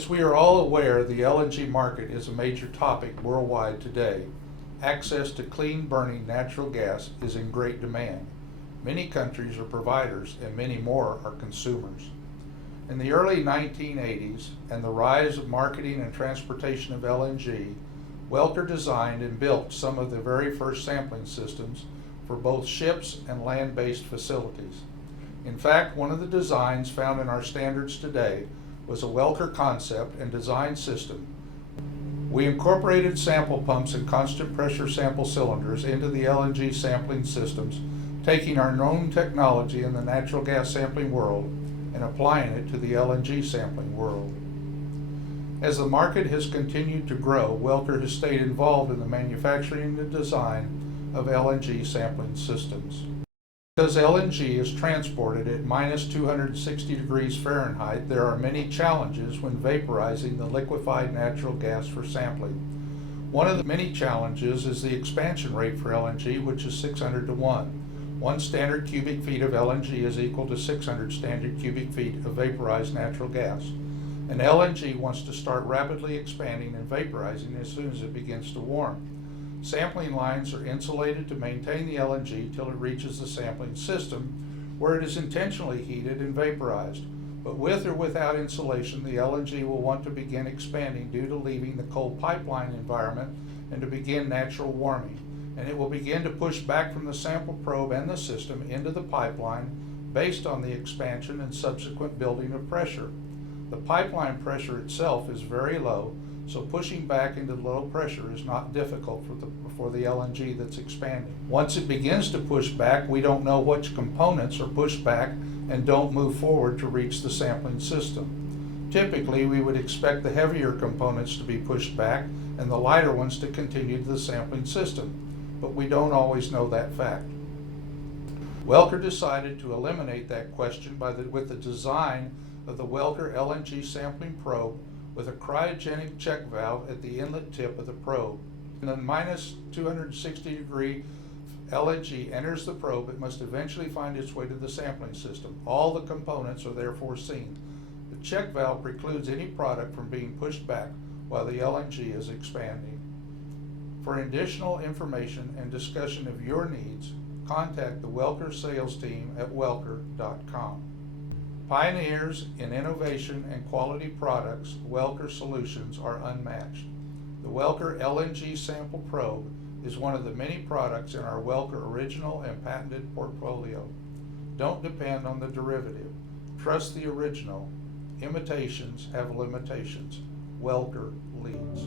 As we are all aware, the LNG market is a major topic worldwide today. Access to clean burning natural gas is in great demand. Many countries are providers and many more are consumers. In the early 1980s and the rise of marketing and transportation of LNG, Welker designed and built some of the very first sampling systems for both ships and land-based facilities. In fact, one of the designs found in our standards today was a Welker concept and design system. We incorporated sample pumps and constant pressure sample cylinders into the LNG sampling systems, taking our known technology in the natural gas sampling world and applying it to the LNG sampling world. As the market has continued to grow, Welker has stayed involved in the manufacturing and design of LNG sampling systems. Because LNG is transported at minus 260 degrees Fahrenheit, there are many challenges when vaporizing the liquefied natural gas for sampling. One of the many challenges is the expansion rate for LNG, which is 600 to 1. 1 standard cubic feet of LNG is equal to 600 standard cubic feet of vaporized natural gas. And LNG wants to start rapidly expanding and vaporizing as soon as it begins to warm. Sampling lines are insulated to maintain the LNG till it reaches the sampling system, where it is intentionally heated and vaporized. But with or without insulation, the LNG will want to begin expanding due to leaving the cold pipeline environment and to begin natural warming. And it will begin to push back from the sample probe and the system into the pipeline based on the expansion and subsequent building of pressure. The pipeline pressure itself is very low, so pushing back into low pressure is not difficult for the LNG that's expanding. Once it begins to push back, we don't know which components are pushed back and don't move forward to reach the sampling system. Typically, we would expect the heavier components to be pushed back and the lighter ones to continue to the sampling system, but we don't always know that fact. Welker decided to eliminate that question with the design of the Welker LNG sampling probe with a cryogenic check valve at the inlet tip of the probe. When the minus 260 degree LNG enters the probe, it must eventually find its way to the sampling system. All the components are therefore seen. The check valve precludes any product from being pushed back while the LNG is expanding. For additional information and discussion of your needs, contact the Welker sales team at welker.com. Pioneers in innovation and quality products, Welker solutions are unmatched. The Welker LNG sample probe is one of the many products in our Welker original and patented portfolio. Don't depend on the derivative. Trust the original. Imitations have limitations. Welker leads.